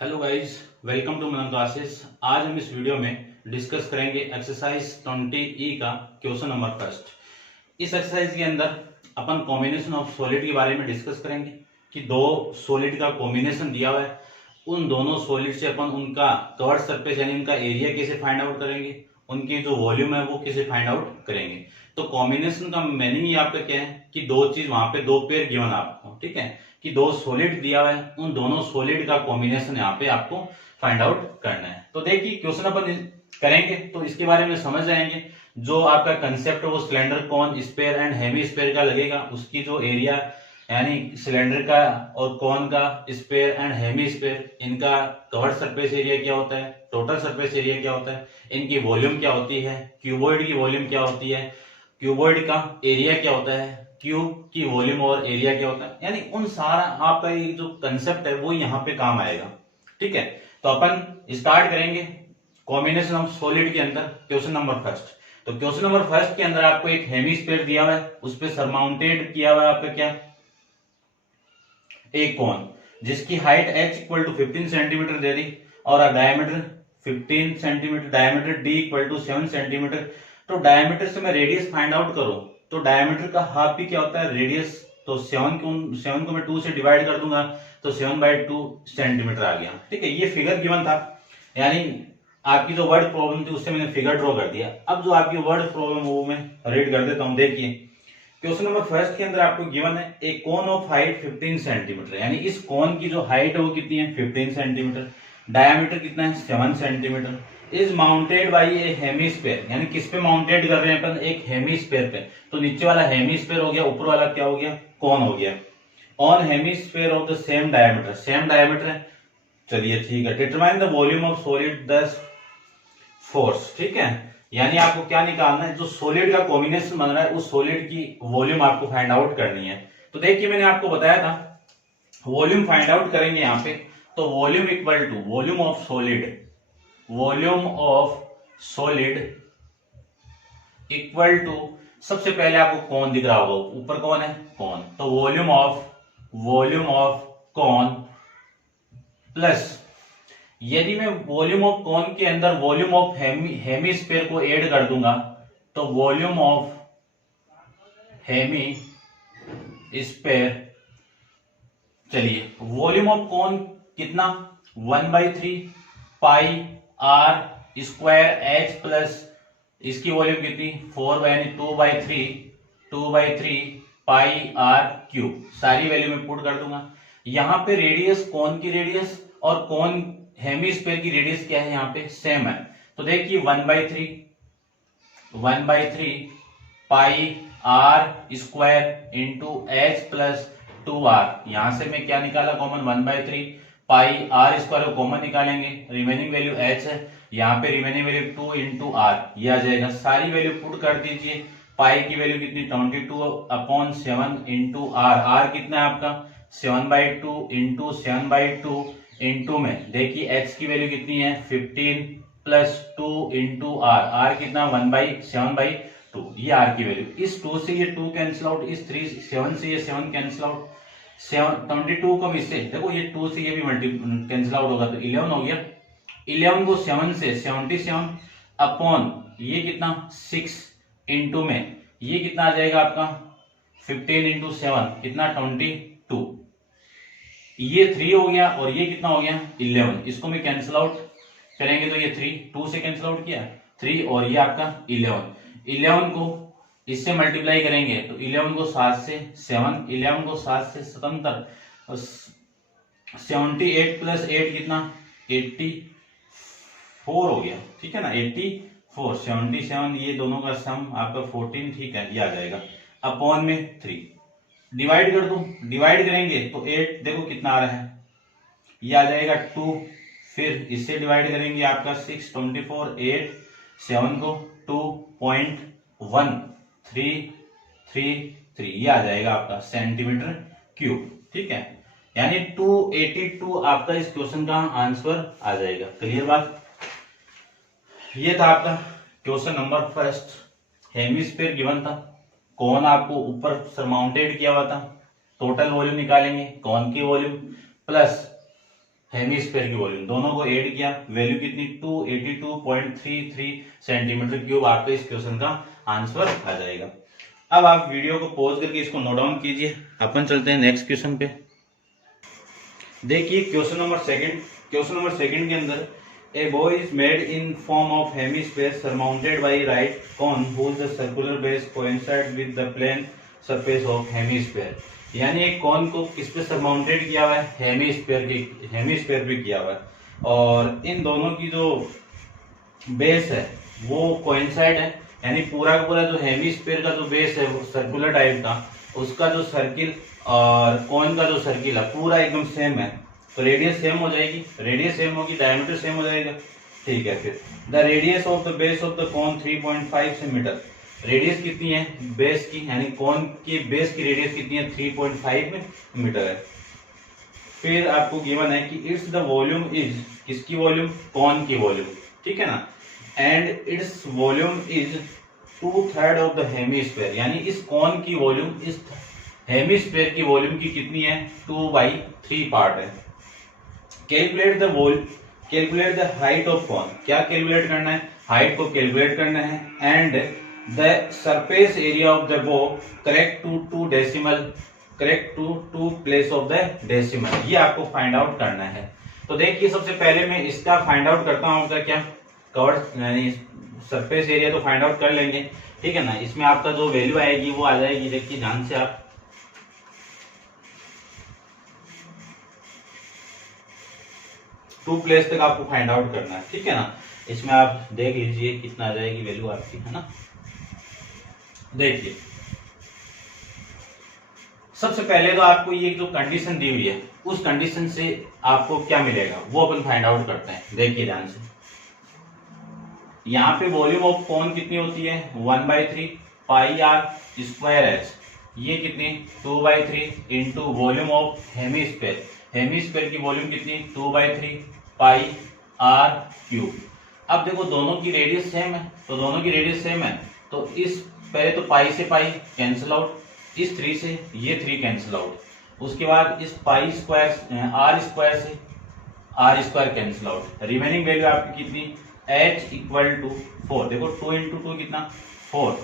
Hello guys, welcome to Manan classes. आज हम इस वीडियो में डिस्कस करेंगे एक्सरसाइज 20E का क्वेश्चन नंबर फर्स्ट। इस एक्सरसाइज के अंदर अपन कॉम्बिनेशन ऑफ सॉलिड के बारे में डिस्कस करेंगे कि दो सॉलिड का कॉम्बिनेशन दिया हुआ है, उन दोनों सॉलिड से अपन उनका कवर्ड सरफेस यानी उनका एरिया कैसे फाइंड आउट करेंगे, उनकी जो वॉल्यूम है वो कैसे फाइंड आउट करेंगे। तो कॉम्बिनेशन का मीनिंग यहाँ पे क्या है कि दो चीज वहां पे दो पेयर गिवन आपको, ठीक है, कि दो सॉलिड दिया हुआ है, उन दोनों सॉलिड का कॉम्बिनेशन यहाँ पे आपको फाइंड आउट करना है। तो देखिए क्वेश्चन अपन करेंगे तो इसके बारे में समझ जाएंगे। जो आपका कंसेप्ट है वो cylinder, cone, sphere and hemisphere का लगेगा। उसकी जो एरिया यानी सिलेंडर का और कॉन का, स्फीयर एंड हेमी स्फीयर, इनका कवर्ड सरफेस एरिया क्या होता है, टोटल सरफेस एरिया क्या होता है, इनकी वॉल्यूम क्या होती है, क्यूबॉइड की वॉल्यूम क्या होती है, क्यूबॉइड का एरिया क्या होता है, क्यूब की वॉल्यूम और एरिया क्या होता है, यानी उन सारा आपका ये जो कंसेप्ट है वो यहाँ पे काम आएगा। ठीक है, तो अपन स्टार्ट करेंगे कॉम्बिनेशन ऑफ सॉलिड के अंदर क्वेश्चन नंबर फर्स्ट। तो क्वेश्चन नंबर फर्स्ट के अंदर आपको एक हेमिस्फीयर दिया हुआ है, उस पर सरमाउंटेड किया हुआ है आपका क्या, एक कोन जिसकी height h equal to 15 centimetre दे दी और diameter 15 centimetre, diameter d equal to 7 centimetre. तो डायमीटर से मैं रेडियस फाइंड आउट करूं तो डायमीटर का हाफ भी क्या होता है, रेडियस। तो 7 को मैं 2 से डिवाइड कर दूंगा तो 7/2 सेंटीमीटर आ गया। ठीक है, ये फिगर गिवन था, यानी आपकी जो वर्ड प्रॉब्लम थी उससे मैंने फिगर ड्रॉ कर दिया। अब जो आपकी वर्ड प्रॉब्लम वो मैं रीड कर देता हूं। देखिए क्वेश्चन नंबर फर्स्ट के अंदर आपको गिवन है एक कोन ऑफ हाइट 15 सेंटीमीटर, यानी इस कोन की जो हाइट है वो कितनी है 15 सेंटीमीटर, डायमीटर कितना है 7 centimetre, is mounted by A hemisphere, यानी किस पे माउंटेड कर रहे हैं अपन, एक हेमिस्फीयर पे। तो नीचे वाला हेमिस्फीयर हो गया, ऊपर वाला क्या हो गया, कोन हो गया, on hemisphere of the same diameter, same diameter है। चलिए ठीक है, determine the volume of solid दस फोर्स। ठीक है, यानी आपको क्या निकालना है, जो सॉलिड का कॉम्बिनेशन बन रहा है उस सॉलिड की वॉल्यूम आपको फाइंड आउट करनी है। तो देखिए मैंने आपको बताया था वॉल्यूम फाइंड आउट करेंगे यहाँ पे, तो volume equal to volume of solid, volume of solid equal to, सबसे पहले आपको कौन दिख रहा होगा, ऊपर कौन है, कौन, तो वॉल्यूम ऑफ कौन प्लस, यदि मैं वॉल्यूम ऑफ कौन के अंदर वॉल्यूम ऑफ हेमिस्फीयर को ऐड कर दूंगा तो वॉल्यूम ऑफ हेमिस्फीयर, चलिए वॉल्यूम ऑफ कौन कितना 1/3 pi are square H plus इसकी वॉल्यूम कितनी 4 यानी 2/3 पाई आर क्यूब, सारी वैल्यू में पुट कर दूंगा। यहां पे रेडियस, कौन की रेडियस और कौन हेमिस्फीयर की रेडियस क्या है, यहाँ पे सेम है। तो देखिए 1/3 pi are square into H plus 2r, यहां से मैं क्या निकाला कॉमन, 1/3 पाई आर स्क्वायर को कॉमन निकालेंगे, रिमेनिंग वैल्यू h है, यहाँ पे रिमेनिंग वैल्यू 2 इंटू आर, ये आ जाएगा। सारी वैल्यू पुट कर दीजिए, पाई की वैल्यू कितनी 22/7 इंटू आर, आर कितना है आपका 7/2 इंटू 7/2 इंटू में देखिए h की वैल्यू कितनी है 15 प्लस 2 इंटू आर, आर कितना 1/7/2, ये आर की वैल्यू। इस 2 से ये 2 कैंसिल आउट, इस 7 से ये 7 कैंसिल आउट, 22 को इससे देखो ये 2 से ये भी कैंसिल आउट होगा तो 11 हो गया। 11 को 7 से 77 अपॉन ये कितना 6 इंटू में ये कितना आ जाएगा आपका 15 इंटू 7 कितना 22, ये 3 हो गया और ये कितना हो गया 11, इसको मैं कैंसिल आउट करेंगे तो ये 2 से कैंसिल आउट किया 3 और ये आपका 11 को इससे मल्टीप्लाई करेंगे तो 11 को 7 से 7, 11 को 7 से 77, 78 प्लस 8 कितना 84 हो गया। ठीक है ना, 84, 77, ये दोनों का सम आपका 14, ठीक है, ये आ जाएगा अपॉन में 3, डिवाइड कर दो, डिवाइड करेंगे तो 8 देखो कितना आ रहा है, ये आ जाएगा 2, फिर इससे डिवाइड करेंगे आपका 6, 24, 8, 7 को 2.1333, ये आ जाएगा आपका सेंटीमीटर क्यूब। ठीक है, यानी 282 आपका इस क्वेश्चन का आंसर आ जाएगा। क्लियर बात, ये था आपका question number first. Hemisphere given था, कौन आपको ऊपर सरमाउंटेड किया हुआ था, टोटल वॉल्यूम निकालेंगे कौन की वॉल्यूम प्लस हेमीस्फीयर की वॉल्यूम, दोनों को ऐड किया, वैल्यू कितनी 282.33 सेंटीमीटर क्यूब आपके इस क्वेश्चन का आंसर आ जाएगा। अब आप वीडियो को पॉज करके इसको नोट डाउन कीजिए, अपन चलते हैं नेक्स्ट क्वेश्चन पे। देखिए क्वेश्चन नंबर सेकंड के अंदर a boy is made in form of hemisphere surmounted by right cone whose the circular base coincide with the plane surface of hemisphere. यानी एक कॉन को किस पे सरमाउंटेड किया हुआ है, हेमीस्फीयर पे किया हुआ है, और इन दोनों की जो बेस है वो कोइंसाइड है, यानी पूरा का पूरा जो हेमीस्फीयर का जो बेस है वो सर्कुलर टाइप का, उसका जो सर्किल और कॉन का जो सर्किल है पूरा एकदम सेम है, तो रेडियस सेम हो जाएगी, रेडियस सेम होगी, डायमीटर सेम हो जाएगा। ठीक है, फिर the radius of the base of the cone 3.5 centimetre, radius कितनी है बेस की, यानी कॉन की बेस की रेडियस कितनी है 3.5 मीटर है। फिर आपको गिवन है कि इट्स द वॉल्यूम इज, किसकी वॉल्यूम, कॉन की वॉल्यूम, ठीक है ना, and its volume is 2/3 of the hemisphere, यानी इस कॉन की वॉल्यूम इस हेमीस्फीयर की वॉल्यूम की कितनी है 2/3 पार्ट है। Calculate the height of cone, क्या कैलकुलेट करना है, हाइट को कैलकुलेट करना है, and the surface area of the bowl correct to place of the decimal, ये आपको फाइंड आउट करना है। तो देखिए सबसे पहले मैं इसका फाइंड आउट करता हूँ, क्या कवर्ड यानी सरफेस एरिया तो फाइंड आउट कर लेंगे, ठीक है ना। इसमें आपका जो वैल्यू आएगी वो आ जाएगी, देखिए ध्यान से आप 2 प्लेस तक आपको फाइंड आउट करना है, ठीक है ना। इसमें आप देख लीजिए कितना आ जाएगी वैल्यू आपकी, है ना। देखिए सबसे पहले तो आपको ये जो कंडीशन दी हुई है उस कंडीशन से आपको क्या मिलेगा वो अपन फाइंड आउट करते हैं। देखिए ध्यान से, यहाँ पे वॉल्यूम ऑफ कॉन कितनी होती है 1/3 पाई आर स्क्वायर एच, ये कितनी 2/3 into volume of hemisphere, hemisphere की वॉल्यूम कितनी 2/3 पाई आर क्यूब। अब देखो दोनों की रेडियस सेम है, तो दोनों की रेडियस सेम है तो इस पहले तो पाई से पाई कैंसिल आउट, इस 3 से ये 3 कैंसिल आउट, उसके बाद इस पाई स्क्वायर आर स्क्वायर से R square cancel out, remaining value आपकी कितनी h इक्वल टू 4, देखो 2 इंटू 2 कितना 4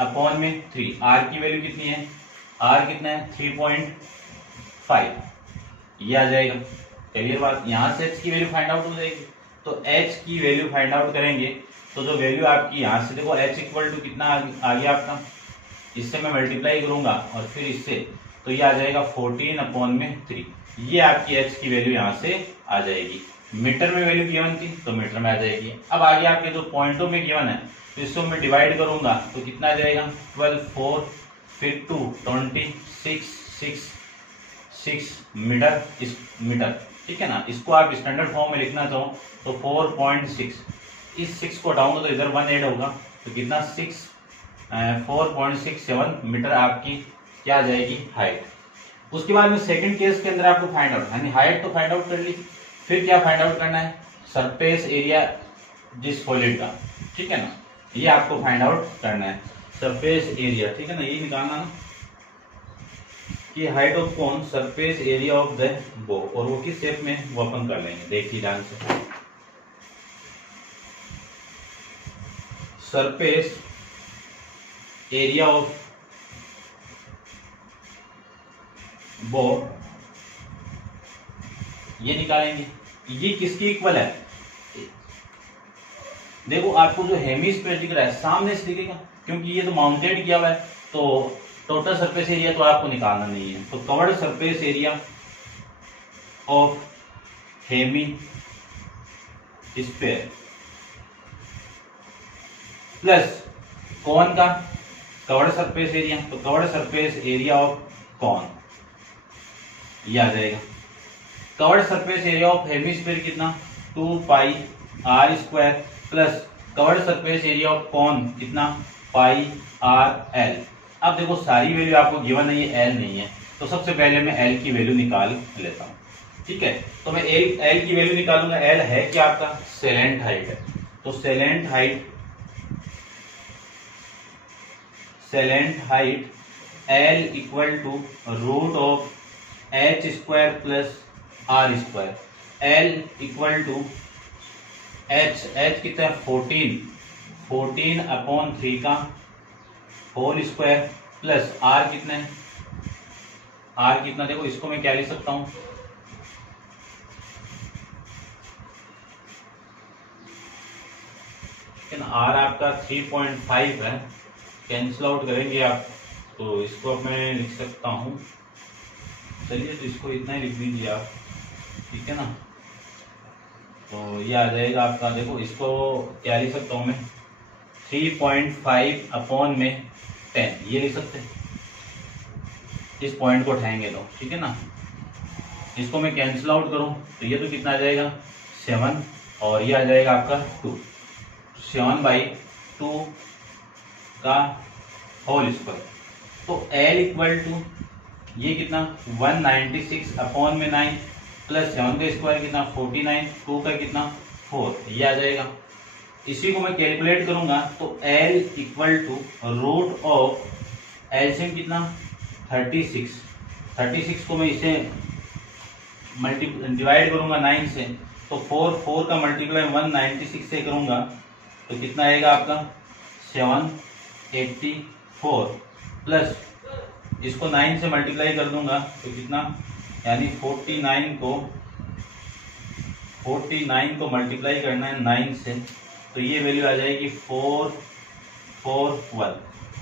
अपॉन में 3, r की वैल्यू कितनी है, r कितना है 3.5, ये आ जाएगा। क्लियर बात, यहां से h की वैल्यू फाइंड आउट हो जाएगी, तो h की वैल्यू फाइंड आउट करेंगे तो जो वैल्यू आपकी यहां से देखो h इक्वल टू कितना आ गया आपका, इससे मैं मल्टीप्लाई करूंगा और फिर इससे, तो ये आ जाएगा 14 अपॉन में 3, ये आपकी h की वैल्यू यहाँ से आ जाएगी। मीटर में वैल्यू गिवन थी तो मीटर में आ जाएगी। अब आगे आपके जो पॉइंटों में गिवन है तो इसको मैं डिवाइड करूंगा तो कितना आ जाएगा 12 4 फिर 2 26 6 मीटर, इस मीटर, ठीक है ना। इसको आप स्टैंडर्ड फॉर्म में लिखना चाहो तो 4.6, इस 6 को हटाऊंगा तो इधर 1 ऐड होगा तो कितना 4.67 मीटर आपकी क्या आ जाएगी हाइट। उसके बाद में सेकंड केस के अंदर आपको फाइंड आउट, यानी हाइट तो फाइंड आउट कर ली, फिर क्या फाइंड आउट करना है सरफेस एरिया जिस सॉलिड का, ठीक है ना, ये आपको फाइंड आउट करना है सरफेस एरिया, ठीक है ना, ये निकालना ना कि हाइट ऑफ कौन सरफेस एरिया ऑफ द बो, और वो किस शेप में वो अपन कर लेंगे। देखिए ध्यान से, सरफेस एरिया ऑफ बो ये निकालेंगे, ये किसकी इक्वल है, देखो आपको जो हेमीस्फीयर दिख रहा है सामने से दिखेगा क्योंकि ये तो माउंटेड किया हुआ है, तो टोटल सरफेस एरिया तो आपको निकालना नहीं है, तो covered surface area of hemisphere plus cone का कवर्ड सरफेस एरिया, तो covered surface area of cone ये आ जाएगा। Curved surface area of hemisphere कितना 2 pi are square plus covered surface area of cone कितना पाई आर एल। अब देखो सारी वैल्यू आपको गिवन है, ये एल नहीं है, तो सबसे पहले मैं एल की वैल्यू निकाल लेता हूँ, ठीक है। तो मैं एल की वैल्यू निकालूंगा, एल है क्या आपका सेलेंट हाइट है, तो slant height L equal to root of H square plus R square. L equal to H कितना है 14/3 का होल स्क्वायर प्लस R कितना है, R कितना, देखो इसको मैं क्या लिख सकता हूँ, R आपका 3.5 है, कैंसिल आउट करेंगे आप तो इसको मैं लिख सकता हूँ, चलिए तो इसको इतना ही लिख दीजिए आप, ठीक है ना। तो ये आ जाएगा आपका, देखो इसको क्या लिख सकता हूँ मैं, 3.5/10 ये लिख सकते हैं, इस पॉइंट को उठाएंगे तो, ठीक है ना। इसको मैं कैंसिल आउट करूँ तो ये तो कितना आ जाएगा 7 और ये आ जाएगा आपका 2, 7/2 का होल स्क्वायर। तो L इक्वल टू ये कितना 196/9 प्लस 7 का स्क्वायर कितना 49, 2 का कितना 4, ये आ जाएगा। इसी को मैं कैलकुलेट करूंगा तो L equal to root of LCM कितना 36 को मैं इसे डिवाइड करूंगा 9 से, तो 4 का मल्टीप्लाई 196 से करूंगा तो कितना आएगा आपका 784 प्लस इसको 9 से मल्टीप्लाई कर दूंगा तो कितना, यानी 49 को मल्टीप्लाई करना है 9 से, तो ये वैल्यू आ जाएगी 441।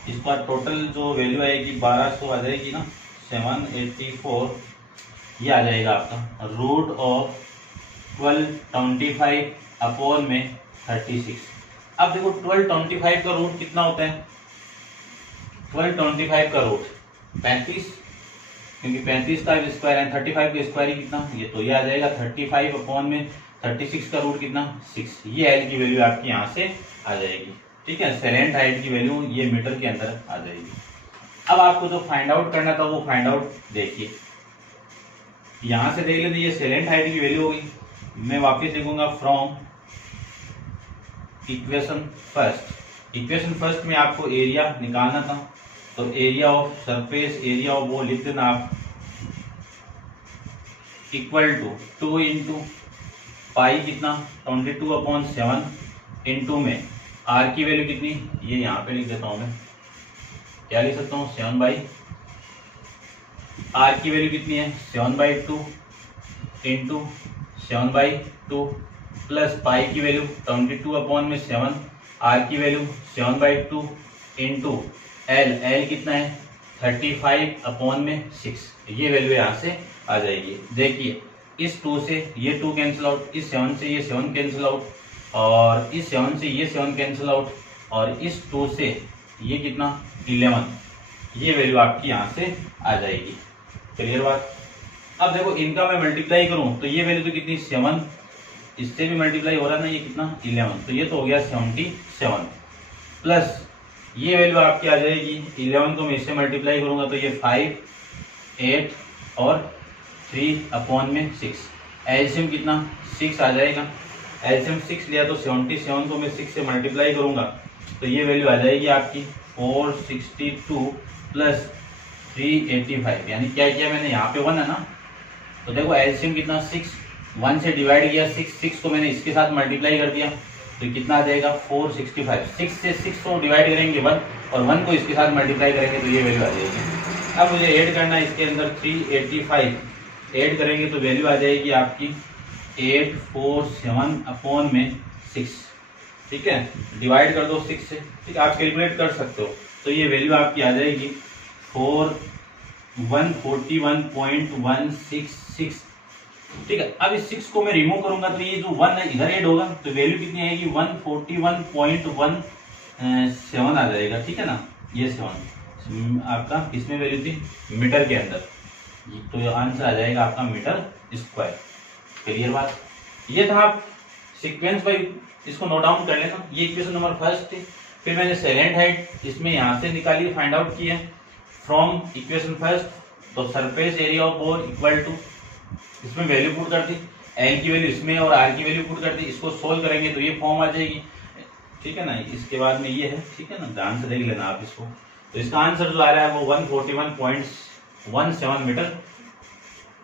इसका टोटल जो वैल्यू आएगी 1200 आ जाएगी ना, 784 ये आ जाएगा आपका रूट ऑफ 1225/36। अब देखो 1225 का रूट कितना होता है, 1225 का रूट 35, क्योंकि 35 का स्क्वायर है, 35 का स्क्वायर ही कितना, ये तो ये आ जाएगा 35/36 का रूट कितना 6। ये एल की वैल्यू आपकी यहाँ से आ जाएगी, ठीक है। सेलेंट हाइट की वैल्यू ये मीटर के अंदर आ जाएगी। अब आपको जो फाइंड आउट करना था वो फाइंड आउट देखिए, यहां से देख लेते, ये सेलेंट हाइट की वैल्यू होगी। मैं वापस लिखूंगा फ्रॉम इक्वेशन फर्स्ट में आपको एरिया निकालना था, तो area of surface, area of वो लिख देना आप इक्वल टू 2 इंटू पाई कितना 22/7 इंटू में आर की वैल्यू कितनी, ये यहाँ पे लिख देता हूँ मैं, क्या लिख सकता हूँ 7/, आर की वैल्यू कितनी है 7/2 इंटू 7/2 प्लस पाई की वैल्यू 22/7, आर की वैल्यू 7/2 इंटू एल कितना है 35/6, ये वैल्यू यहाँ से आ जाएगी। देखिए इस 2 से ये 2 कैंसिल आउट, इस 7 से ये 7 कैंसिल आउट, और इस 7 से ये 7 कैंसिल आउट, और इस 2 से ये कितना 11, ये वैल्यू आपकी यहाँ से आ जाएगी। क्लियर बात। अब देखो इनका मैं मल्टीप्लाई करूं तो ये वैल्यू तो कितनी 7, इससे भी मल्टीप्लाई हो रहा है ना, ये कितना 11, तो ये तो हो गया 77 प्लस ये वैल्यू आपकी आ जाएगी 11 को मैं इससे मल्टीप्लाई करूंगा तो ये 5, 8 और 3/6, एलसीएम कितना 6 आ जाएगा। एलसीएम 6 लिया तो 77 को मैं 6 से मल्टीप्लाई करूंगा तो ये वैल्यू आ जाएगी आपकी 462 प्लस 385, यानी क्या किया मैंने यहाँ पे 1 है ना, तो देखो एलसीएम कितना 6, 1 से डिवाइड किया 6 को मैंने इसके साथ मल्टीप्लाई कर दिया तो कितना आ जाएगा 465, 6 से 6 को डिवाइड करेंगे 1 और 1 को इसके साथ मल्टीप्लाई करेंगे तो ये वैल्यू आ जाएगी। अब मुझे ऐड करना है इसके अंदर 385, ऐड करेंगे तो वैल्यू आ जाएगी आपकी 847/6, ठीक है, डिवाइड कर दो 6 से, ठीक है, आप कैलकुलेट कर सकते हो, तो ये वैल्यू आपकी आ जाएगी 141.166, ठीक है। अब इस 6 को मैं रिमूव करूंगा तो ये जो 1 है इधर ऐड होगा तो वैल्यू कितनी आएगी 141.17 आ जाएगा, ठीक है ना। ये 7 आपका किसमें वैल्यू थी मीटर के अंदर, तो आंसर आ जाएगा आपका मीटर स्क्वायर। क्लियर बात। ये था आप सीक्वेंस वाइज इसको नोट डाउन कर लेना। ये इक्वेशन नंबर फर्स्ट थी, फिर मैंने सेलेंट हाइट इसमें यहाँ से निकाली, फाइंड आउट किया फ्रॉम इक्वेशन फर्स्ट, तो surface area of bore equal to, इसमें वैल्यू पुट कर दी, एल की वैल्यू इसमें और आर की वैल्यू पुट कर दी, इसको सोल्व करेंगे तो ये फॉर्म आ जाएगी, ठीक है ना। इसके बाद में ये है, ठीक है ना, ध्यान से देख लेना आप इसको, तो इसका आंसर जो आ रहा है वो 141.17 मीटर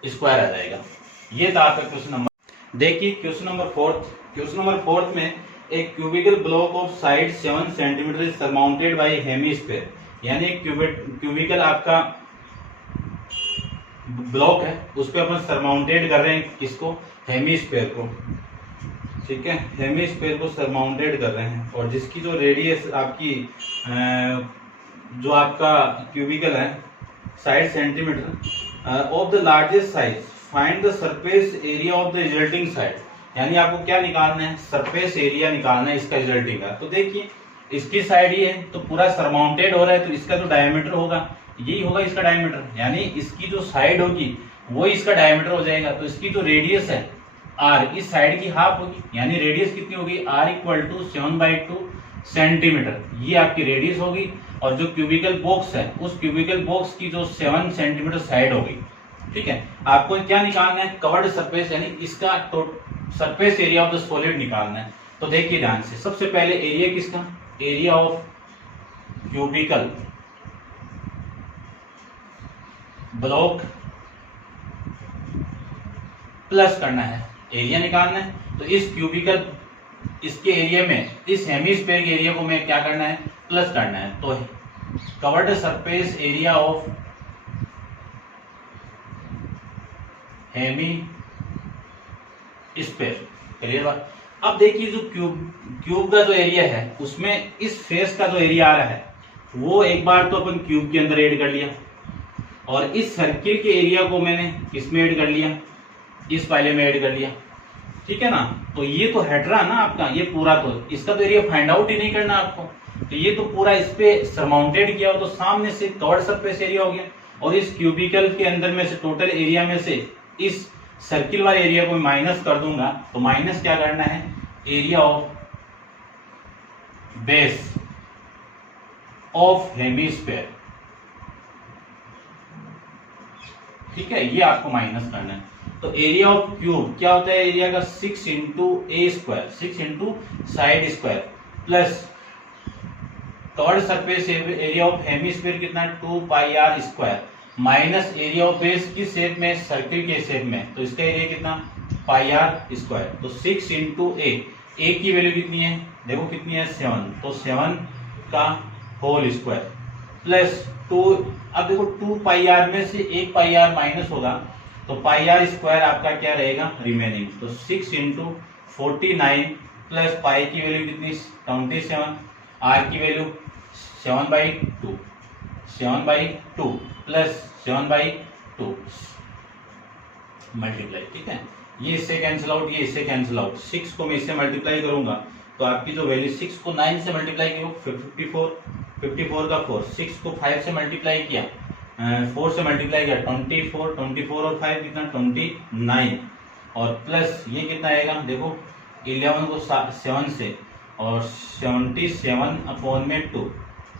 स्क्वायर आ जाएगा। ये था आपका क्वेश्चन नंबर। देखिए क्वेश्चन नंबर फोर्थ में एक cubical block of side 7 centimetre is surmounted bye hemisphere, यानी एक क्यूबिकल आपका ब्लॉक है, उस पर अपन सरमाउंटेड कर रहे हैं किसको, हेमीस्फीयर को, ठीक है, हेमीस्फीयर को सरमाउंटेड कर रहे हैं, और जिसकी जो रेडियस आपकी जो आपका क्यूबिकल है side centimetre of the largest size, find the surface area of the resulting side, यानी आपको क्या निकालना है, सरफेस एरिया निकालना है इसका रिजल्टिंग का। तो देखिए इसकी साइड ये है तो पूरा सरमाउंटेड हो रहा है, तो इसका जो डायमीटर होगा यही होगा इसका डायमीटर, यानी इसकी जो साइड होगी वो इसका डायमीटर हो जाएगा। तो इसकी जो रेडियस है आर, इस साइड की हाफ होगी, यानी रेडियस कितनी होगी, आर इक्वल टू 7/2 सेंटीमीटर, ये आपकी रेडियस होगी। और जो क्यूबिकल बॉक्स है उस क्यूबिकल बॉक्स की जो 7 सेंटीमीटर साइड होगी, ठीक है। आपको क्या निकालना है, कवर्ड सरफेस, यानी इसका surface area of the solid निकालना है। तो देखिए ध्यान से, सबसे पहले एरिया किसका, area of cubical block plus करना है, एरिया निकालना है। तो इस क्यूबिकल इसके एरिया में, इस हेमीस्फीयर के एरिया को मैं क्या करना है, प्लस करना है। तो covered surface area of hemisphere, clear बात। अब देखिए जो क्यूब का जो एरिया है उसमें इस फेस का जो एरिया आ रहा है वो एक बार तो अपन क्यूब के अंदर ऐड कर लिया, और इस सर्किल के एरिया को मैंने किसमें ऐड कर लिया, इस पाइले में ऐड कर लिया, ठीक है ना। तो ये तो हट रहा ना आपका, ये पूरा, तो इसका तो एरिया फाइंड आउट ही नहीं करना आपको, तो ये तो पूरा इस पे सरमाउंटेड किया हो, तो सामने से कवर्ड सरफेस एरिया हो गया। और इस क्यूबिकल के अंदर में से टोटल एरिया में से इस सर्किल वाले एरिया को माइनस कर दूंगा, तो माइनस क्या करना है, area of base of hemisphere, ठीक है, ये आपको माइनस करना है। तो एरिया ऑफ क्यूब क्या होता है, एरिया का 6 into A square, 6 into side square, plus covered surface area of hemisphere कितना, 2 pi are square, minus area of base किस शेप में, सर्किल के शेप में, तो इसका एरिया कितना, पाई आर स्क्वायर। तो 6 इंटू ए की वैल्यू कितनी है, देखो कितनी है, 7, तो 7 का होल स्क्वायर प्लस 2, अब देखो 2 पाई आर में से 1 पाई आर माइनस होगा, तो पाई आर स्क्वायर आपका क्या रहेगा, रिमेनिंग। तो 6 इंटू 49 प्लस पाई की वैल्यू कितनी, 27, आर की वैल्यू 7/2, 7/2 प्लस 7/2 मल्टीप्लाई, ठीक है, ये इससे कैंसिल आउट, ये इससे कैंसिल आउट, 6 को मैं इससे मल्टीप्लाई करूंगा तो आपकी जो वैल्यू, 6 को 9 से मल्टीप्लाई करो 54 का 4, 6 को 5 से मल्टीप्लाई किया, 4 से मल्टीप्लाई किया 24 और 5 कितना, 29, और प्लस ये कितना आएगा, देखो 11 को 7 से और 77 अपॉन में 2,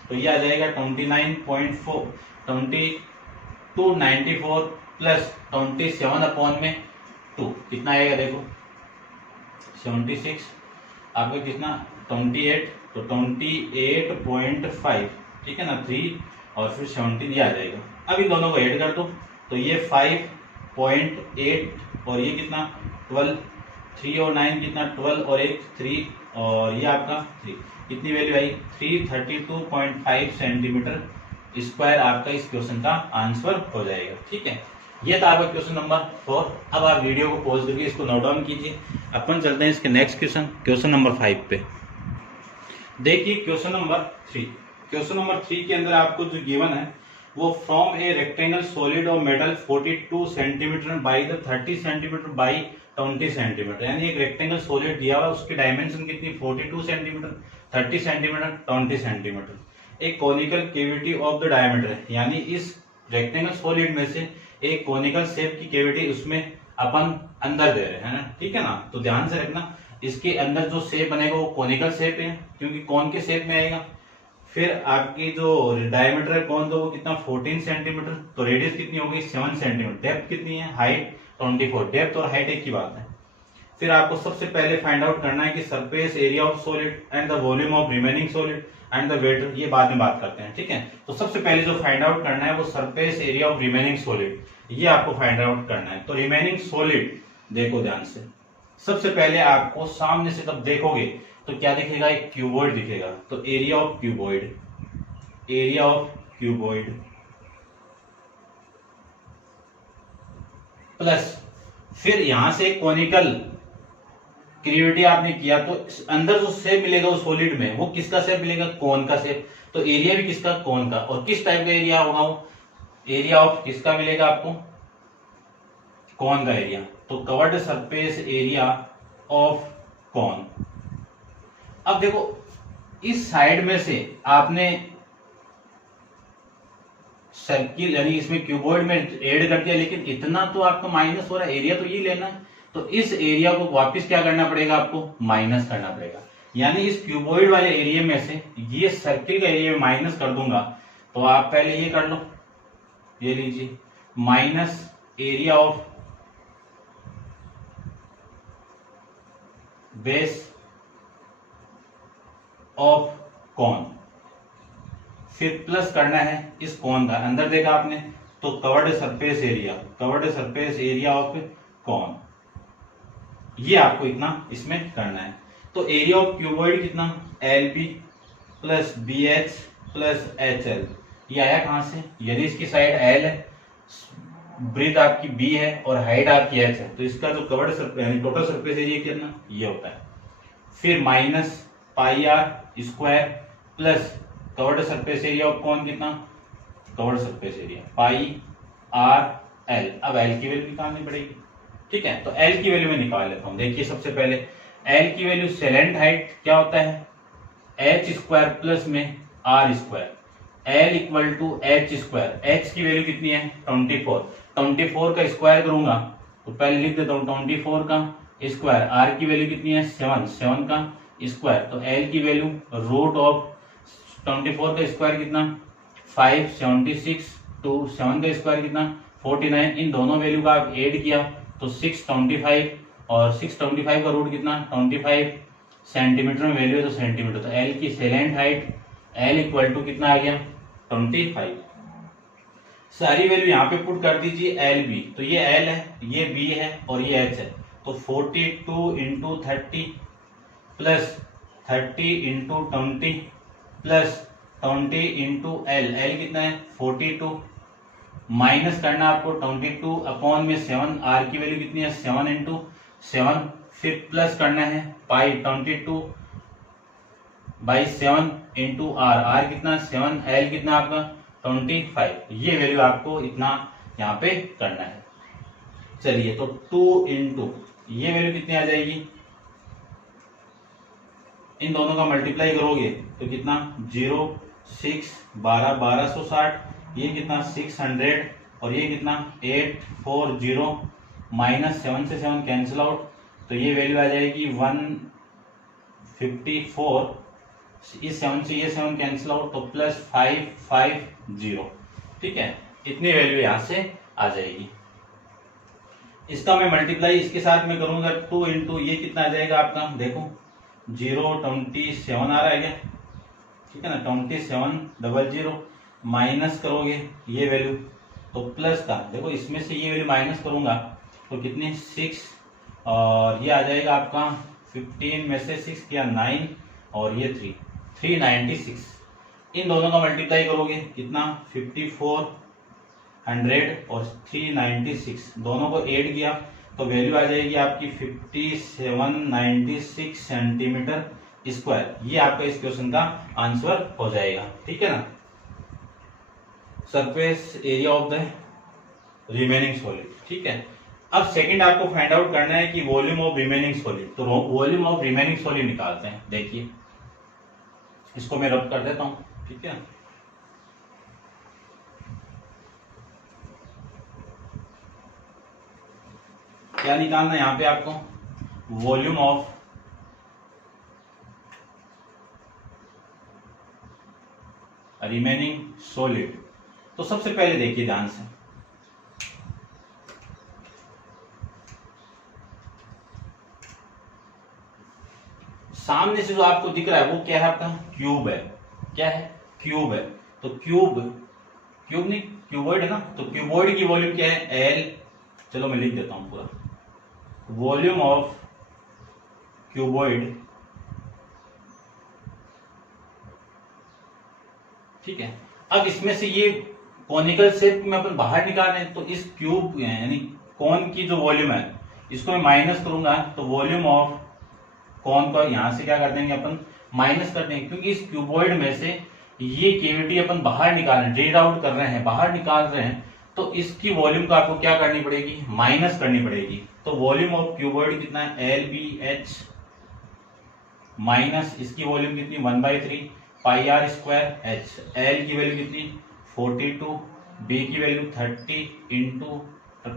तो ये आ जाएगा 29.4, 2294 प्लस 27 अपॉन में 2 कितना आएगा, देखो 76, आपका कितना 28, तो 28.5, ठीक है ना, 3 और फिर 17, ये आ जाएगा। अब इन दोनों को ऐड कर दो, तो ये 5.8 और ये कितना 12, 3 और 9 कितना 12 और 1 3, और ये आपका 3, कितनी वैल्यू आई, 332.5 सेंटीमीटर स्क्वायर आपका इस क्वेश्चन का आंसर हो जाएगा, ठीक है। ये था आपका क्वेश्चन नंबर 4। अब आप वीडियो को पॉज करके इसको नोट डाउन कीजिए। अपन चलते हैं इसके नेक्स्ट क्वेश्चन नंबर 5 पे। देखिए क्वेश्चन नंबर 3 के अंदर आपको जो गिवन है वो from a rectangle solid of metal 42 centimetre by the 30 centimetre by 20 centimetre, यानी एक रेक्टेंगल सॉलिड दिया हुआ है, उसकी डायमेंशन कितनी 42 सेंटीमीटर, 30 सेंटीमीटर, 20 सेंटीमीटर। एक conical cavity of the diameter है, यानी इस रेक्टेंगल सॉलिड में से एक कॉनिकल शेप की केविटी उसमें अपन अंदर दे रहे हैं ना, ठीक है ना। तो ध्यान से रखना, इसके अंदर जो शेप बनेगा वो कॉनिकल शेप है, क्योंकि कौन के शेप में आएगा। फिर आपकी जो डायमीटर है कौन, तो वो कितना 14 सेंटीमीटर, तो रेडियस कितनी होगी 7 सेंटीमीटर, डेप्थ कितनी है, हाइट 24, डेप्थ और हाइट एक की बात है। फिर आपको सबसे पहले फाइंड आउट करना है कि surface area of solid and the volume of remaining solid and the weight, ये बाद में बात करते हैं, ठीक है। तो सबसे पहले जो फाइंड आउट करना है वो surface area of remaining solid, ये आपको फाइंड आउट करना है। तो रिमेनिंग सॉलिड देखो ध्यान से, सबसे पहले आपको सामने से तब देखोगे तो क्या दिखेगा, एक क्यूबॉइड दिखेगा। तो area of cuboid, area of cuboid plus फिर यहां से कोनिकल क्रिएटिविटी आपने किया तो अंदर जो शेप मिलेगा उस सॉलिड में वो किसका शेप मिलेगा, कोन का शेप। तो एरिया भी किसका, कोन का। और किस टाइप का एरिया होगा वो, एरिया ऑफ किसका मिलेगा आपको, कोन का एरिया। तो covered surface area of cone. अब देखो इस साइड में से आपने सर्किल यानी इसमें क्यूबॉइड में ऐड कर दिया, लेकिन इतना तो आपका माइनस हो रहा है, एरिया तो ये लेना है। तो इस एरिया को वापस क्या करना पड़ेगा, आपको माइनस करना पड़ेगा। यानी इस क्यूबॉइड वाले एरिया में से ये सर्किल का एरिया में माइनस कर दूंगा। तो आप पहले ये कर लो, ये लीजिए minus area of base of cone, फिर प्लस करना है इस कॉन का। अंदर देखा आपने तो covered surface area, covered surface area of cone, ये आपको इतना इसमें करना है। तो एरिया ऑफ क्यूबॉइड कितना, L B plus B H plus H L. ये आया कहां से, यदि इसकी साइड एल है, ब्रीथ आपकी बी है और हाइट आपकी एच है, तो इसका जो कवर्ड सरफेस यानी टोटल सरफेस एरिया कितना, ये होता है। फिर minus pi are square plus covered surface area of cone कितना, covered surface area pi R L. अब एल की वैल्यू निकालनी पड़ेगी, ठीक है। तो एल की वैल्यू में निकाल लेता हूं। देखिए सबसे पहले एल की वैल्यू सेलेंट हाइट क्या होता है, एच स्क्वायर प्लस में R square, L equal to H square. H की वैल्यू कितनी है 24, 24 का स्क्वायर करूंगा तो पहले लिख देता हूं 24 का स्क्वायर। आर की वैल्यू कितनी है 7, 7 का स्क्वायर। तो एल की वैल्यू रूट ऑफ 24 का स्क्वायर कितना 5, 76 टू 7 का स्क्वायर कितना 49। इन दोनों वैल्यू का आप ऐड किया तो 625 और 625 का रूट कितना 25 सेंटीमीटर में वैल्यू है तो सेंटीमीटर। तो एल की slant height L equal to कितना आ गया 25। सारी वैल्यू यहाँ पे पुट कर दीजिए। एल बी तो ये एल है, ये बी है और ये एच है। तो 42 into 30 plus 30 into 20 plus 20 into L, L कितना है 42 माइनस करना आपको 22 अपॉन में 7, आर की वैल्यू कितनी है 7 इंटू 7, फिर प्लस करना है पाई 22 बाई 7 इंटू आर, आर कितना 7, एल कितना आपका 25। ये वैल्यू आपको इतना यहाँ पे करना है। चलिए तो 2 इंटू ये वैल्यू कितनी आ जाएगी, इन दोनों का मल्टीप्लाई करोगे तो कितना 0 6 12 1260, ये कितना 600 और ये कितना 840 माइनस 7 से 7 कैंसिल आउट तो ये वैल्यू आ जाएगी 154। इस 7 से ये 7 कैंसिल आउट तो प्लस 550। ठीक है, इतनी वैल्यू यहां से आ जाएगी। इसका मैं मल्टीप्लाई इसके साथ में करूंगा 2 इंटू ये कितना आ जाएगा आपका, देखो 027 आ रहा है क्या, ठीक है ना 2700 माइनस करोगे ये वैल्यू तो प्लस का, देखो इसमें से ये वैल्यू माइनस करूंगा तो कितने 6 और ये आ जाएगा आपका 15 में से 6 किया 9 और ये 396। इन दोनों का मल्टीप्लाई करोगे कितना 5400 और 396, दोनों को ऐड किया तो वैल्यू आ जाएगी आपकी 5796 सेंटीमीटर स्क्वायर। ये आपका इस क्वेश्चन का आंसर हो जाएगा। ठीक है ना, surface area of the remaining solid. ठीक है, अब सेकंड आपको फाइंड आउट करना है कि वॉल्यूम ऑफ रिमेनिंग सॉलिड। तो वॉल्यूम ऑफ रिमेनिंग सॉलिड निकालते हैं। देखिए इसको मैं रब कर देता हूं। ठीक है, क्या निकालना है यहां पे आपको, वॉल्यूम ऑफ रिमेनिंग सॉलिड। तो सबसे पहले देखिए ध्यान से, सामने से जो आपको दिख रहा है वो क्या है, आपका क्यूब है। क्या है, क्यूब है। तो क्यूब नहीं क्यूबॉइड है ना, तो क्यूबॉइड की वॉल्यूम क्या है एल। चलो मैं लिख देता हूं पूरा, वॉल्यूम ऑफ क्यूबॉइड, ठीक है। अब इसमें से ये कॉनिकल शेप में अपन बाहर निकाल रहे हैं, तो इस क्यूब यानी कॉन की जो वॉल्यूम है इसको मैं माइनस करूंगा, तो वॉल्यूम ऑफ कॉन को यहां से क्या कर देंगे अपन, माइनस कर देंगे, क्योंकि इस क्यूबॉइड में से ये केविटी अपन बाहर निकाल रहे हैं, ड्रिल आउट कर रहे हैं, बाहर निकाल रहे हैं, तो इसकी वॉल्यूम को आपको क्या करनी पड़ेगी, माइनस करनी पड़ेगी। तो वॉल्यूम ऑफ क्यूबॉइड कितना है, LBH माइनस इसकी वॉल्यूम कितनी 1/3 pi are square H. L की वैल्यू कितनी 42, बी की वैल्यू 30 इंटू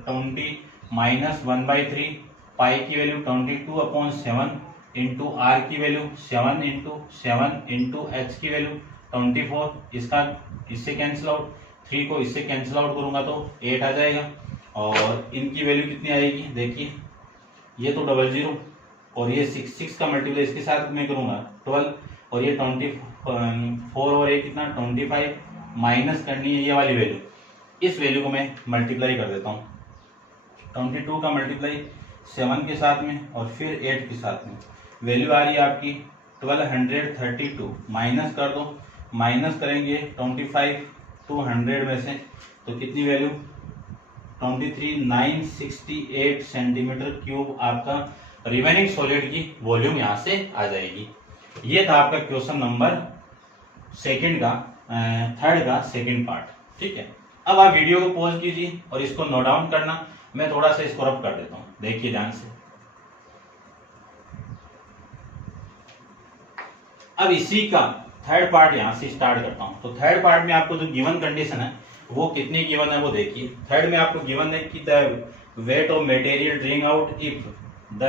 20 माइनस 1/3 पाई की वैल्यू 22/7 इंटू आर की वैल्यू 7 इंटू 7 इंटू एच की वैल्यू 24। इसका इससे कैंसिल आउट, 3 को इससे कैंसिल आउट करूंगा तो 8 आ जाएगा। और इनकी वैल्यू कितनी आएगी, देखिए ये तो 00 और ये 6 का मल्टीप्लाई इसके साथ मैं करूंगा 12, और ये 24 और ये कितना 25 माइनस करनी है ये वाली वैल्यू, इस वैल्यू को मैं मल्टीप्लाई कर देता हूँ। 22 का मल्टीप्लाई 7 के साथ में और फिर 8 के साथ में, वैल्यू आ रही है आपकी 1232, माइनस कर दो, माइनस करेंगे 25 200 में से, तो कितनी वैल्यू 23,968 सेंटीमीटर क्यूब आपका रिमेनिंग सॉलिड की वॉल्यूम यहां से आ जाएगी। ये था आपका क्वेश्चन नंबर थर्ड का सेकंड पार्ट, ठीक है। अब आप वीडियो को पॉज कीजिए और इसको नोट डाउन करना, मैं थोड़ा सा इसको रब कर देता हूं, देखिए ध्यान से। अब इसी का थर्ड पार्ट यहां से स्टार्ट करता हूं। तो थर्ड पार्ट में आपको जो गिवन कंडीशन है वो कितनी गिवन है वो देखिए। थर्ड में आपको गिवन है कि द वेट ऑफ मटेरियल ड्रिंग out if the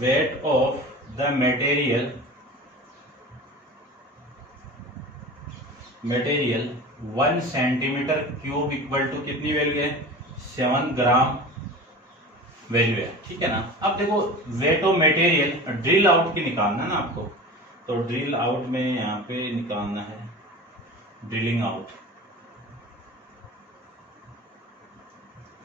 weight of the material 1 centimetre cube equal to कितनी वैल्यू है 7 ग्राम वैल्यू है, ठीक है ना। अब देखो wait of material drill out की निकालना है ना आपको, तो ड्रिल आउट में यहाँ पे निकालना है ड्रिलिंग आउट,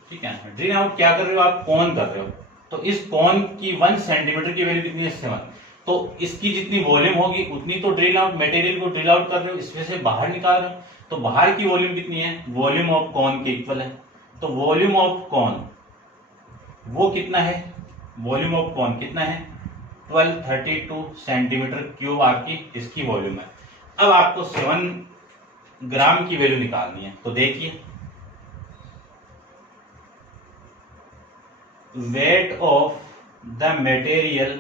ठीक है। ड्रिल आउट क्या कर रहे हो आप, कौन कर रहे हो, तो इस कौन की 1 सेंटीमीटर की वैल्यू कितनी है 7, तो इसकी जितनी वॉल्यूम होगी उतनी तो ड्रिल आउट मटेरियल को ड्रिल आउट कर रहे हो, इसमें से बाहर निकाल रहे हो, तो बाहर की वॉल्यूम कितनी है, वॉल्यूम ऑफ कौन के इक्वल है। तो वॉल्यूम ऑफ कौन वो कितना है, वॉल्यूम ऑफ कौन कितना है 1232 सेंटीमीटर क्यूब आपकी इसकी वॉल्यूम है। अब आपको 7 ग्राम की वैल्यू निकालनी है, तो देखिए weight of the material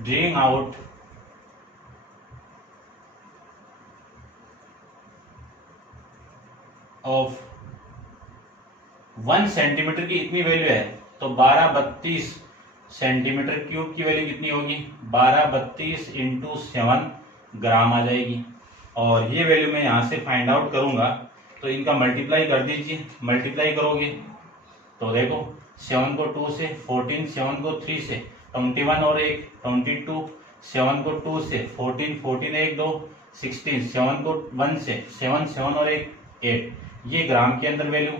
drawing out of 1 centimetre की इतनी वैल्यू है, तो 1232 सेंटीमीटर क्यूब की वैल्यू कितनी होगी 1232 इंटू 7 ग्राम आ जाएगी। और ये वैल्यू मैं यहां से फाइंड आउट करूंगा, तो इनका मल्टीप्लाई कर दीजिए, मल्टीप्लाई करोगे तो देखो 7 को 2 से 14, 7 को 3 से 21 और 1 22, 7 को 2 से 14, 14 1 2 16, 7 को 1 से 7, 7 और 1 8। ये ग्राम के अंदर वैल्यू,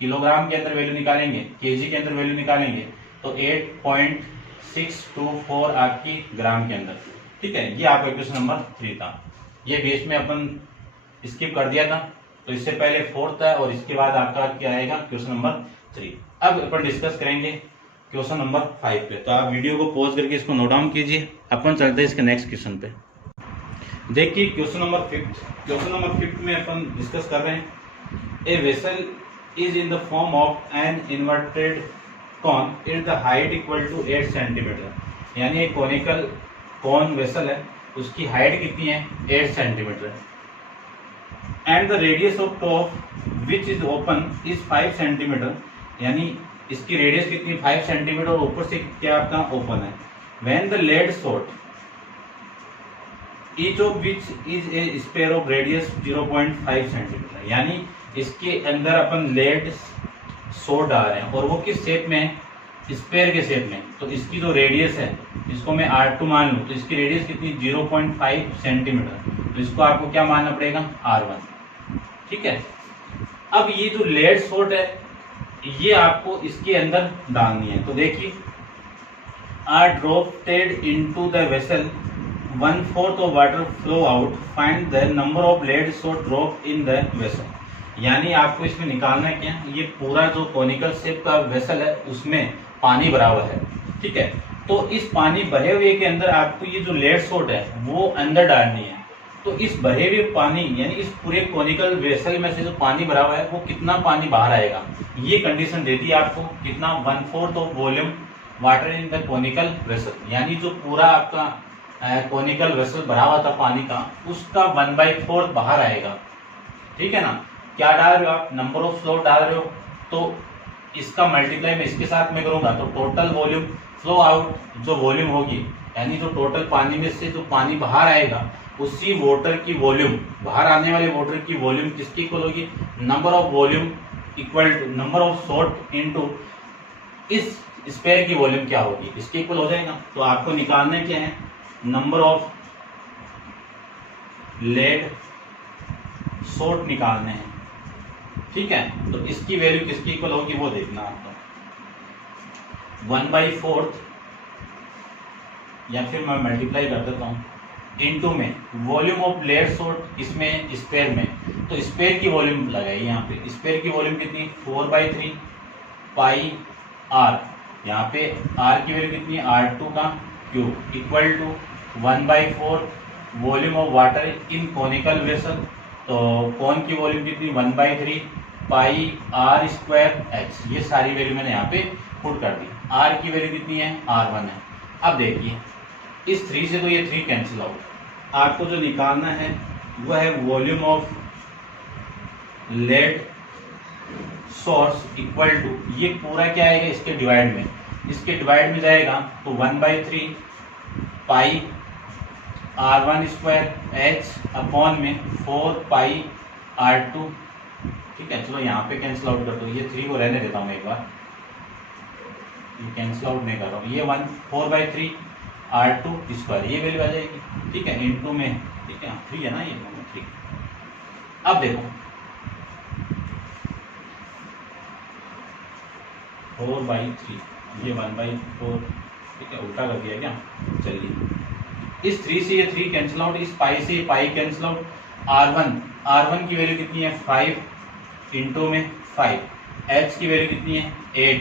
किलोग्राम के अंदर वैल्यू निकालेंगे, केजी के अंदर वैल्यू निकालेंगे, तो 8.624 आपकी ग्राम के अंदर, ठीक है। ये आपका क्वेश्चन नंबर 3 था। ये बेस में अपन स्किप कर दिया था, तो इससे पहले 4 था और इसके बाद आपका क्या आएगा क्वेश्चन नंबर 3। अब अपन डिस्कस करेंगे क्वेश्चन नंबर 5 पे, तो आप वीडियो को पॉज करके इसको नोट डाउन कीजिए, अपन चलते हैं इसके नेक्स्ट क्वेश्चन पे। देखिए क्वेश्चन नंबर 5, क्वेश्चन नंबर 5 में अपन डिस्कस कर रहे हैं a vessel is in the form of an inverted cone it the height equal to 8 centimetre, यानी एक कॉनिकल कॉन वेसल है, उसकी हाइट कितनी है 8 centimetre, and the radius of top which is open is 5 centimetre, यानी इसकी radius कितनी 5 centimetre और ऊपर से क्या आपका ओपन है। When the lead shot each of which is a sphere of radius 0.5 centimetre, यानी इसके अंदर अपन लेड शॉट डाल रहे हैं और वो किस शेप में है स्पेयर के शेप में, तो इसकी जो रेडियस है इसको मैं R2 मान लूँ, तो इसकी रेडियस कितनी 0.5 सेंटीमीटर, तो इसको आपको क्या मानना पड़ेगा R1। ठीक है, अब ये जो लेड सोट है ये आपको इसके अंदर डालनी है। तो देखिए, are dropped into the vessel 1/4 of water flow out, find the number of lead shot drop in the vessel. यानी आपको इसमें निकालना है क्या, ये पूरा जो कॉनिकल शेप का वेसल है उसमें पानी भरा हुआ है। ठीक है, तो इस पानी भरे हुए के अंदर आपको ये जो लेड सोट है वो अंदर डालनी है। तो इस भरे हुए पानी यानी इस पूरे कॉनिकल वेसल में से जो पानी भरा हुआ है वो कितना पानी बाहर आएगा, ये कंडीशन देती है आपको कितना 1/4 of volume water in the conical vessel. यानी जो पूरा आपका कॉनिकल वेसल भरा हुआ था पानी का, उसका 1/4 बाहर आएगा। ठीक है ना, क्या डाल रहे हो आप, नंबर ऑफ स्लोट डाल रहे हो, तो इसका मल्टीप्लाई मैं इसके साथ में करूंगा तो टोटल वॉल्यूम फ्लो आउट जो वॉल्यूम होगी, यानी जो टोटल पानी में से जो पानी बाहर आएगा उसी वाटर की वॉल्यूम, बाहर आने वाले वाटर की वॉल्यूम किसकी इक्वल होगी, number of volume equal to number of shot into इस स्पेयर की वॉल्यूम क्या होगी, इसके इक्वल हो जाएगा। तो आपको निकालना क्या है, नंबर ऑफ लेड सोट निकालने हैं। ठीक है, तो इसकी वैल्यू किसकी इक्वल होगी वो देखना आपको, 1/4 या फिर मैं मल्टीप्लाई कर देता हूँ इनटू में वॉल्यूम ऑफ लेड सोट इसमें स्पेयर में, तो स्पेयर की वॉल्यूम लगाई यहाँ पे, स्पेयर की वॉल्यूम कितनी 4/3 पाई आर, यहाँ पे आर की वैल्यू कितनी R2 का cube equal to 1/4 volume of water in conical vessel. तो कौन की वॉल्यूम कितनी 1/3 पाई R स्क्वायर H, ये सारी वैल्यू मैंने यहाँ पे पुट कर दी। R की वैल्यू कितनी है R1 है। अब देखिए इस 3 से तो ये 3 कैंसिल आउट, आपको जो निकालना है वह है volume of lead shots equal to, ये पूरा क्या आएगा इसके डिवाइड में, इसके डिवाइड में जाएगा तो 1/3 पाई R1 स्क्वायर H अपॉन में 4 पाई R2। ठीक है, चलो यहाँ पे कैंसिल आउट कर दो, ये 3 को रहने देता हूँ एक बार, ये कैंसिल आउट नहीं कर रहा हूँ, ये 4/3 R2 स्क्वायर ये वैल्यू आ जाएगी। ठीक है, इनटू में, ठीक है 3 है ना ये 3। अब देखो 4/3 ये 1/4, ठीक है उल्टा कर दिया क्या, चलिए इस 3 से ये 3 कैंसिल आउट, इस पाई से ये पाई कैंसिल आउट। R1 की वैल्यू कितनी है 5 इंटू में 5, H की वैल्यू कितनी है 8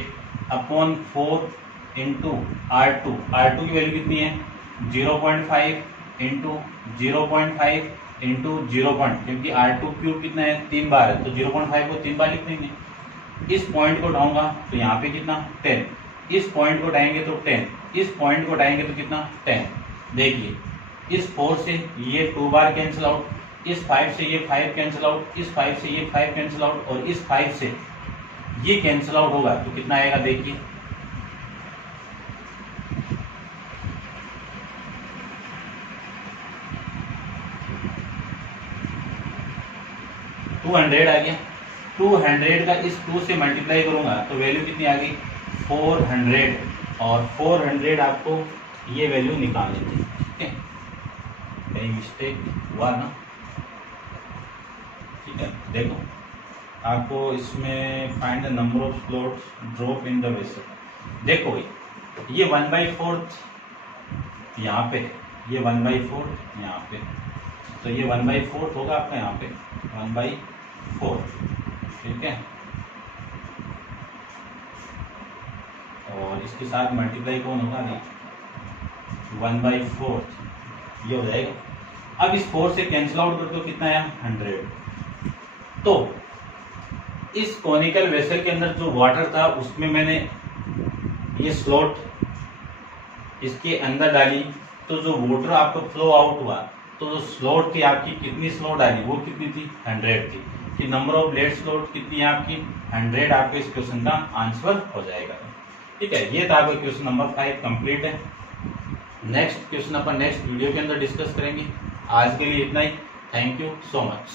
अपॉन 4 इंटू R2 की वैल्यू कितनी है 0.5 इंटू 0.5 इंटू 0. क्योंकि R2 क्यूब कितना है 3 बार है, तो 0.5 को 3 बार लिख देंगे। इस पॉइंट को उठाऊंगा तो यहाँ पे कितना 10, इस पॉइंट को उठाएंगे तो 10, इस पॉइंट को उठाएंगे तो कितना 10। देखिए इस 4 से ये 2 बार कैंसिल आउट, इस 5 से ये 5 कैंसिल आउट, इस 5 से ये 5 कैंसिल आउट और इस 5 से ये कैंसिल आउट होगा तो कितना आएगा देखिए 200 आ गया। 200 का इस 2 से मल्टीप्लाई करूंगा तो वैल्यू कितनी आ गई 400, और 400 आपको ये वैल्यू निकालनी थी। ठीक है, कहीं मिस्टेक हुआ ना, ठीक है देखो आपको इसमें find the number of slots drop in the vessel. देखो ये 1/4 यहाँ पे, ये 1/4 यहाँ पे, तो ये 1/4 होगा आपका यहाँ पे 1/4, ठीक है, और इसके साथ मल्टीप्लाई कौन होगा 1/4, ये हो जाएगा। अब इस 4 से कैंसिल आउट कर दो, कितना आया 100। तो इस कॉनिकल वेसल के अंदर जो वाटर था उसमें मैंने ये स्लॉट इसके अंदर डाली, तो जो वाटर आपको फ्लो आउट हुआ तो जो स्लॉट थी आपकी कितनी स्लॉट डाली, वो कितनी थी 100 थी। कि नंबर ऑफ लेड स्लॉट कितनी है आपकी 100, आपके इस क्वेश्चन का आंसर हो जाएगा। ठीक है, ये था आपका क्वेश्चन नंबर 5 कंप्लीट है। नेक्स्ट क्वेश्चन अपन नेक्स्ट वीडियो के अंदर डिस्कस करेंगे। आज के लिए इतना ही, थैंक यू सो मच।